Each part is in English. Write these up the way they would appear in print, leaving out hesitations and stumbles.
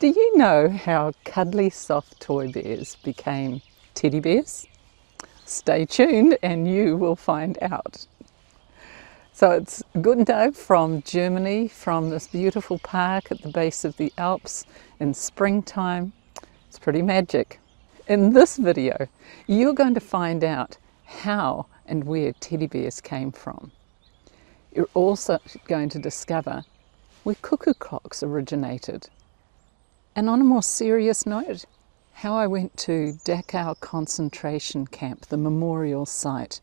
Do you know how cuddly soft toy bears became teddy bears? Stay tuned and you will find out. So it's Gutan Tag from Germany, from this beautiful park at the base of the Alps in springtime. It's pretty magic. In this video, you're going to find out how and where teddy bears came from. You're also going to discover where cuckoo clocks originated. And on a more serious note, how I went to Dachau concentration camp, the memorial site,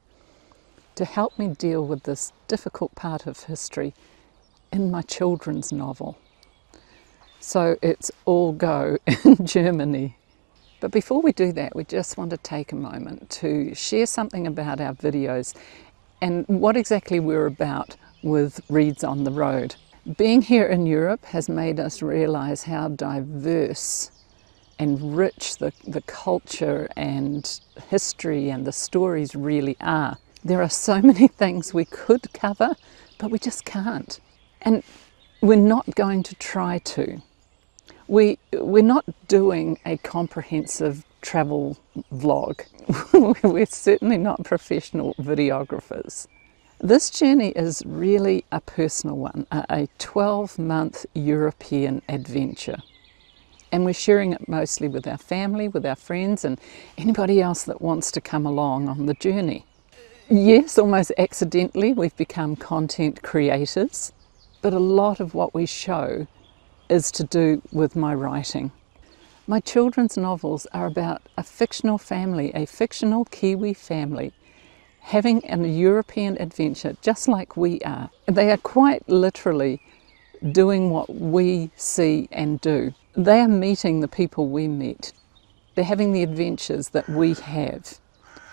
to help me deal with this difficult part of history in my children's novel. So it's all go in Germany. But before we do that, we just want to take a moment to share something about our videos and what exactly we're about with Reids on the Road. Being here in Europe has made us realise how diverse and rich the culture and history and the stories really are. There are so many things we could cover, but we just can't. And we're not going to try to. We're not doing a comprehensive travel vlog. We're certainly not professional videographers. This journey is really a personal one, a 12-month European adventure. And we're sharing it mostly with our family, with our friends, and anybody else that wants to come along on the journey. Yes, almost accidentally, we've become content creators, but a lot of what we show is to do with my writing. My children's novels are about a fictional family, a fictional Kiwi family, having a European adventure just like we are. They are quite literally doing what we see and do. They are meeting the people we meet. They're having the adventures that we have.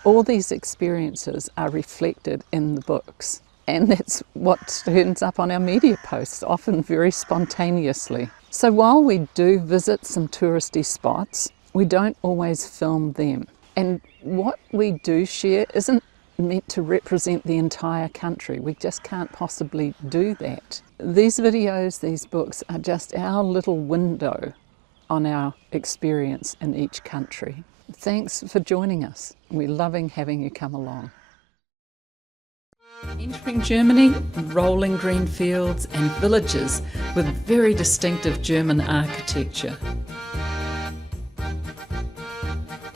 All these experiences are reflected in the books, and that's what turns up on our media posts, often very spontaneously. So while we do visit some touristy spots, we don't always film them. And what we do share isn't meant to represent the entire country. We just can't possibly do that. These videos, these books are just our little window on our experience in each country. Thanks for joining us. We're loving having you come along. Entering Germany, rolling green fields and villages with very distinctive German architecture.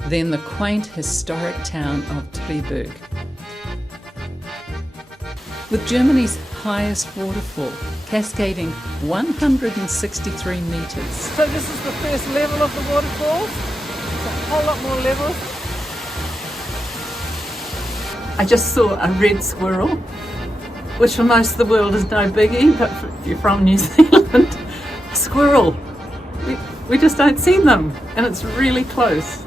Then the quaint historic town of Triberg, with Germany's highest waterfall, cascading 163 metres. So this is the first level of the waterfall. There's a whole lot more levels. I just saw a red squirrel, which for most of the world is no biggie, but if you're from New Zealand, a squirrel, we just don't see them, and it's really close.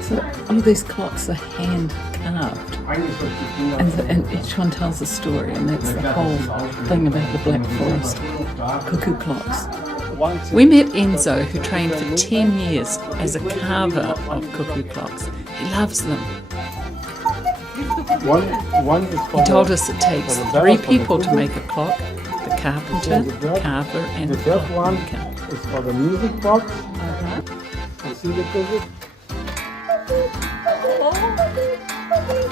So all these clocks are hand carved, and each one tells a story, and that's the whole thing about the Black Forest cuckoo clocks. We met Enzo, who trained for 10 years as a carver of cuckoo clocks. He loves them. He told us it takes 3 people to make a clock: the carpenter, carver, and the third one is for the music box. You see the cuckoo?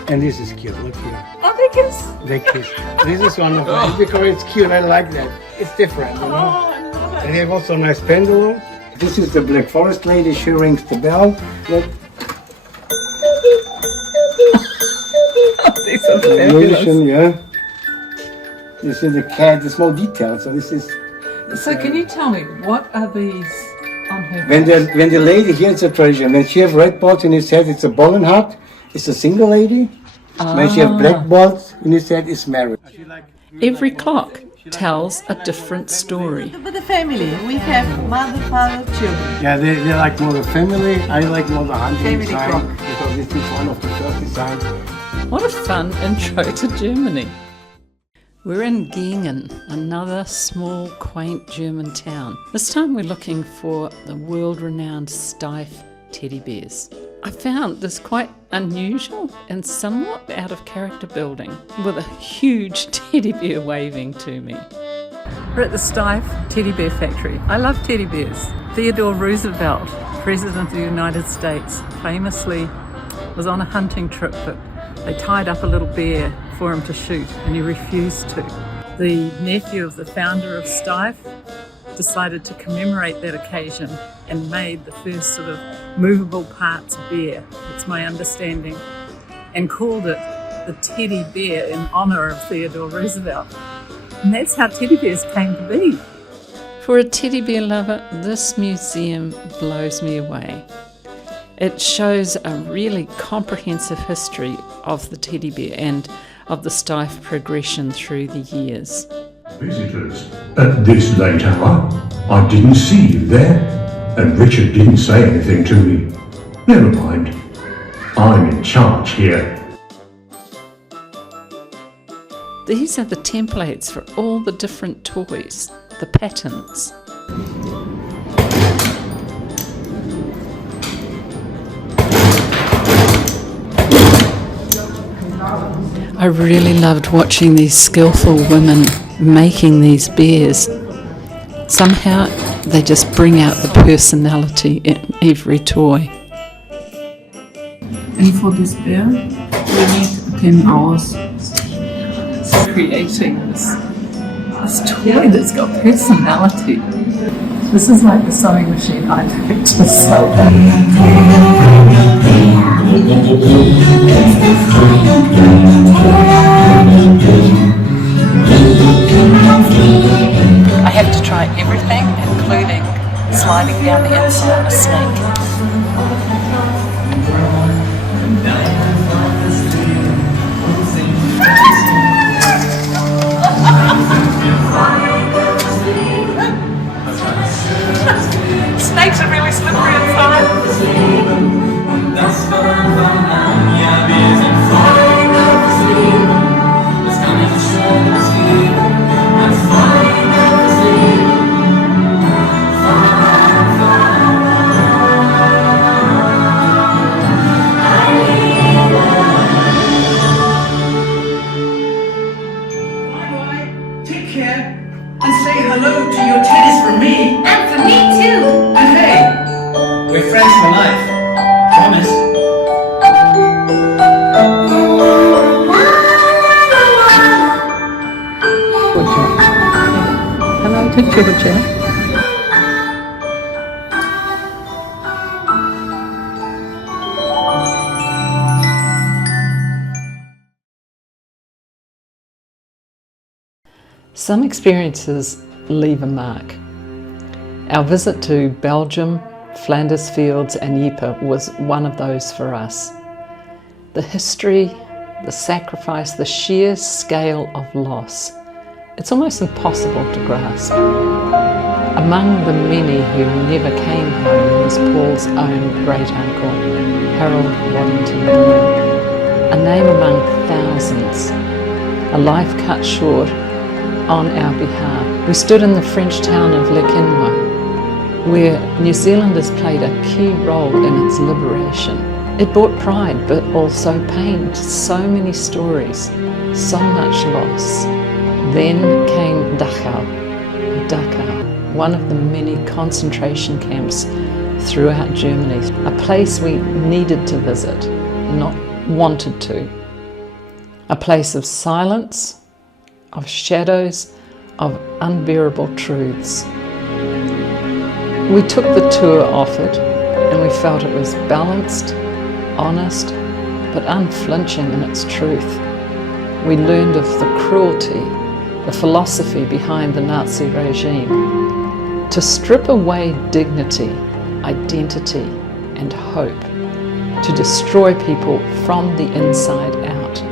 And this is cute, look here. Oh, they kiss! They kiss. This is one of them because it's cute, I like that. It's different, you know. Oh, I love it. They have also a nice pendulum. This is the Black Forest lady, she rings the bell. Look. These are fabulous. Yeah. You see the cat, the small details. So this is. So can you tell me, what are these on her When the lady, here's a treasure. When she have red balls in his head, it's a bowling hat. It's a single lady. When she have black balls in his head, it's married. Every clock tells a different story. With the family, we have mother, father, children. Yeah, they like more the family. I like more the hunting Family design clock. because this is one of the first designs. What a fun intro to Germany. We're in Giengen, another small, quaint German town. This time we're looking for the world-renowned Steiff teddy bears. I found this quite unusual and somewhat out of character building with a huge teddy bear waving to me. We're at the Steiff teddy bear factory. I love teddy bears. Theodore Roosevelt, President of the United States, famously was on a hunting trip, but they tied up a little bear for him to shoot and he refused to. The nephew of the founder of Steiff decided to commemorate that occasion and made the first sort of movable parts bear, it's my understanding, and called it the teddy bear in honour of Theodore Roosevelt. And that's how teddy bears came to be. For a teddy bear lover, this museum blows me away. It shows a really comprehensive history of the teddy bear and of the Steiff progression through the years. Visitors, at this late hour, I didn't see you there, and Richard didn't say anything to me. Never mind, I'm in charge here. These are the templates for all the different toys, the patterns. I really loved watching these skillful women making these bears. Somehow they just bring out the personality in every toy. And for this bear, we need 10 hours creating this toy that's got personality. This is like the sewing machine I like to sew. I have to try everything, including sliding down the inside of a snake. Snakes are really slippery inside. Take care and say hello to your teddies for me. And for me too! And hey, we're friends for life. Promise. Hello to Georgia. Some experiences leave a mark. Our visit to Belgium, Flanders Fields and Ypres was one of those for us. The history, the sacrifice, the sheer scale of loss. It's almost impossible to grasp. Among the many who never came home was Paul's own great-uncle, Harold Waddington Bourne, a name among thousands, a life cut short on our behalf. We stood in the French town of Le Quesnoy, where New Zealanders played a key role in its liberation. It brought pride, but also pain. So many stories, so much loss. Then came Dachau, one of the many concentration camps throughout Germany, a place we needed to visit, not wanted to. A place of silence, of shadows, of unbearable truths. We took the tour offered and we felt it was balanced, honest, but unflinching in its truth. We learned of the cruelty, the philosophy behind the Nazi regime, to strip away dignity, identity, and hope, to destroy people from the inside out.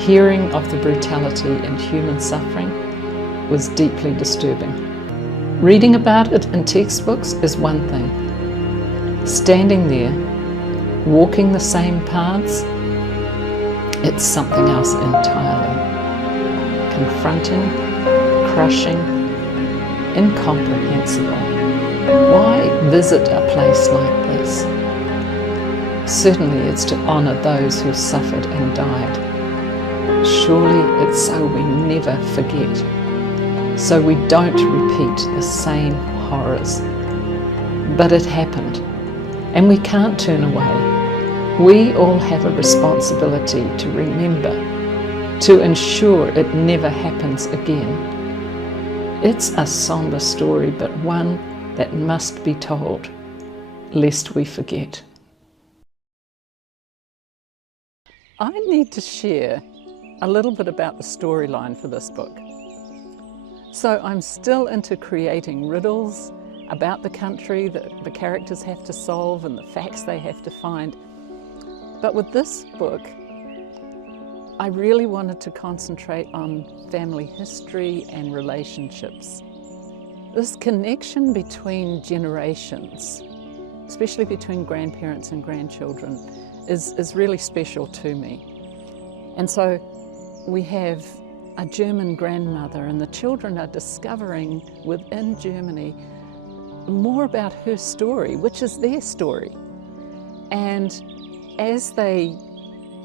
Hearing of the brutality and human suffering was deeply disturbing. Reading about it in textbooks is one thing. Standing there, walking the same paths, it's something else entirely. confronting, crushing, incomprehensible. Why visit a place like this? Certainly it's to honour those who suffered and died. Surely it's so we never forget, so we don't repeat the same horrors. But it happened, and we can't turn away. We all have a responsibility to remember, to ensure it never happens again. It's a sombre story, but one that must be told, lest we forget. I need to share a little bit about the storyline for this book. So I'm still into creating riddles about the country that the characters have to solve and the facts they have to find. But with this book, I really wanted to concentrate on family history and relationships. This connection between generations, especially between grandparents and grandchildren, is really special to me. And so we have a German grandmother, and the children are discovering within Germany more about her story, which is their story. And as they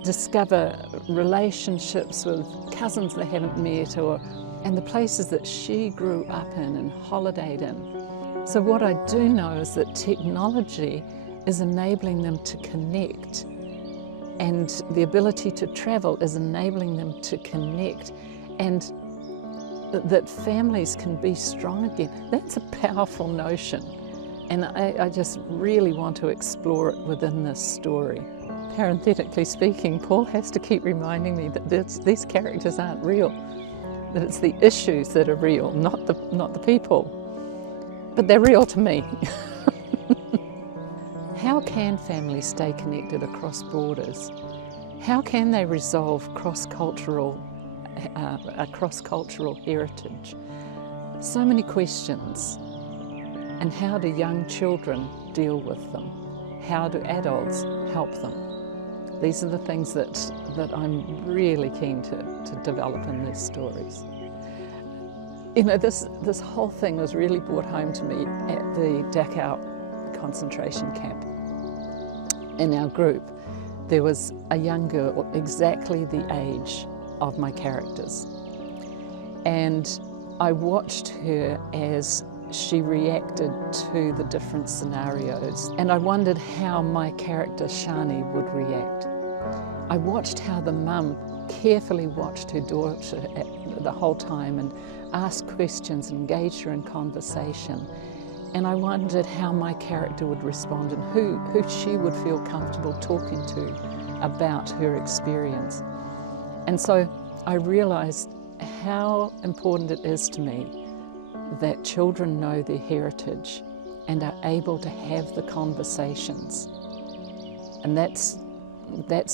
discover relationships with cousins they haven't met, and the places that she grew up in and holidayed in. So what I do know is that technology is enabling them to connect, and the ability to travel is enabling them to connect, and that families can be strong again. That's a powerful notion, and I just really want to explore it within this story. Parenthetically speaking, Paul has to keep reminding me that these characters aren't real, that it's the issues that are real, not the people. But they're real to me. How can families stay connected across borders? How can they resolve cross-cultural heritage? So many questions. And how do young children deal with them? How do adults help them? These are the things that I'm really keen to develop in these stories. You know, this whole thing was really brought home to me at the Dachau concentration camp. In our group, there was a young girl exactly the age of my characters. And I watched her as she reacted to the different scenarios. And I wondered how my character, Shani, would react. I watched how the mum carefully watched her daughter the whole time and asked questions, engaged her in conversation. And I wondered how my character would respond and who she would feel comfortable talking to about her experience. And so I realized how important it is to me that children know their heritage and are able to have the conversations. And that's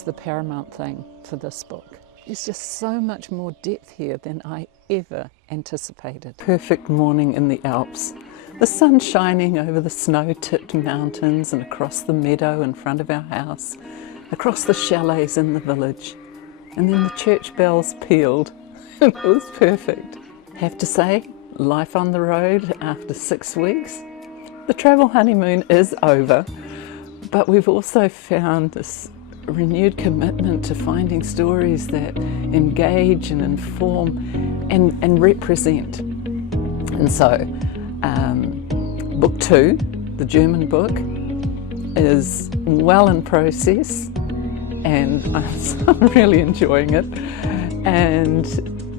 the paramount thing for this book. There's just so much more depth here than I ever anticipated. Perfect morning in the Alps. The sun shining over the snow-tipped mountains and across the meadow in front of our house, across the chalets in the village. And then the church bells pealed. It was perfect. Have to say, life on the road after 6 weeks. The travel honeymoon is over, but we've also found this renewed commitment to finding stories that engage and inform and represent. And so, book 2, the German book, is well in process, and I'm really enjoying it. And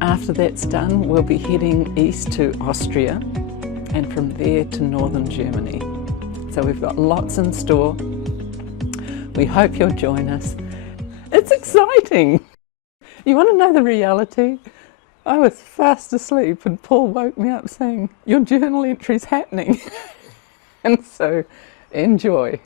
after that's done, we'll be heading east to Austria, and from there to northern Germany. So we've got lots in store. We hope you'll join us. It's exciting. You want to know the reality? I was fast asleep and Paul woke me up saying, "Your journal entry's happening." And so, enjoy.